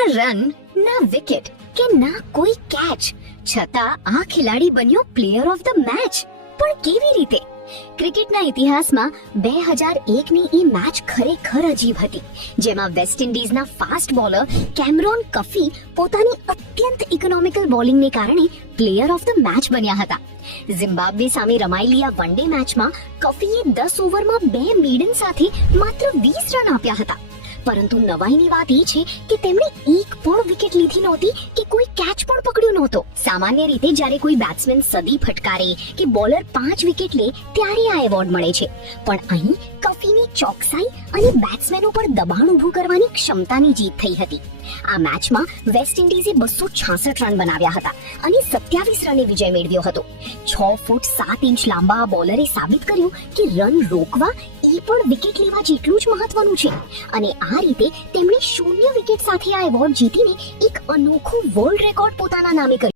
ના રન, ના વિકેટ કે ના કોઈ કેચ, છતાં આ ખેલાડી બન્યો પ્લેયર ઓફ ધ મેચ. પણ કેવી રીતે? ક્રિકેટના ઇતિહાસમાં 2001ની એ મેચ ખરેખર અજીબ હતી, જેમાં વેસ્ટ ઇન્ડિઝના ફાસ્ટ બોલર કેમરોન કફી પોતાની અત્યંત ઇકોનોમિકલ બોલિંગને કારણે પ્લેયર ઓફ ધ મેચ બન્યા હતા. ઝિમ્બાબ્વે સામે રમાયેલી આ વન ડે મેચમાં કફીએ 10 ઓવરમાં 2 મેડન સાથે માત્ર 20 રન આપ્યા હતા. પરંતુ નવાઈની વાત એ છે કે તેમણે એક પણ વિકેટ લીધી નહોતી કે કોઈ કેચ પણ પકડ્યો નહોતો. સામાન્ય રીતે જ્યારે કોઈ બેટ્સમેન સદી ફટકારે કે બોલર 5 વિકેટ લે ત્યારે આ એવોર્ડ મળે છે, પણ અહીં કફીની ચોકસાઈ અને બેટ્સમેનો પર દબાણ ઊભું કરવાની ક્ષમતાની જીત થઈ હતી. આ મેચમાં વેસ્ટ ઇન્ડિઝે 266 રન બનાવ્યા હતા અને 27 રને વિજય મેળવ્યો હતો. 6 ફૂટ 7 ઇંચ લાંબા બોલરે સાબિત કર્યું કે રન રોકવા એ પણ વિકેટ લેવા જેટલું જ મહત્વનું છે, અને આ રીતે તેમણે 0 વિકેટ સાથે આ એવોર્ડ જીતીને એક અનોખો વર્લ્ડ રેકોર્ડ પોતાના નામે કર્યો.